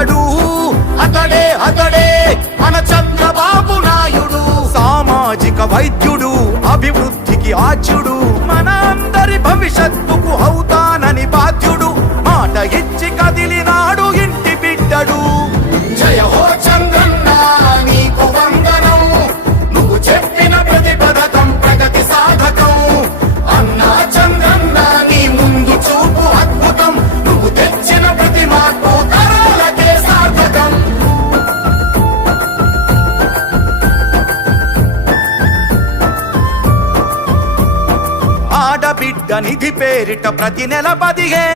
అతడు అతడే అతడే మన చంద్రబాబు నాయుడు. సామాజిక వైద్యుడు, అభివృద్ధికి ఆచ్యుడు, మన అందరి భవిష్యత్తుకు అవుతానని బాధ్యుడు. మాట ఇచ్చి కదిలినాడు ఇంటి బిడ్డడు. జయ హో చంద్రన్న నీకు వందనం, నువ్వు చెప్పిన ప్రతి పథకం ప్రగతి సాధకం. అన్నా చంద్రన్న నీ ముందు చూపు అద్భుతం, నువ్వు తెచ్చిన ప్రతి మార్పు తరాలకే సార్థకం. ఆడబిడ్డ నిధి పేరిట ప్రతి నెల 15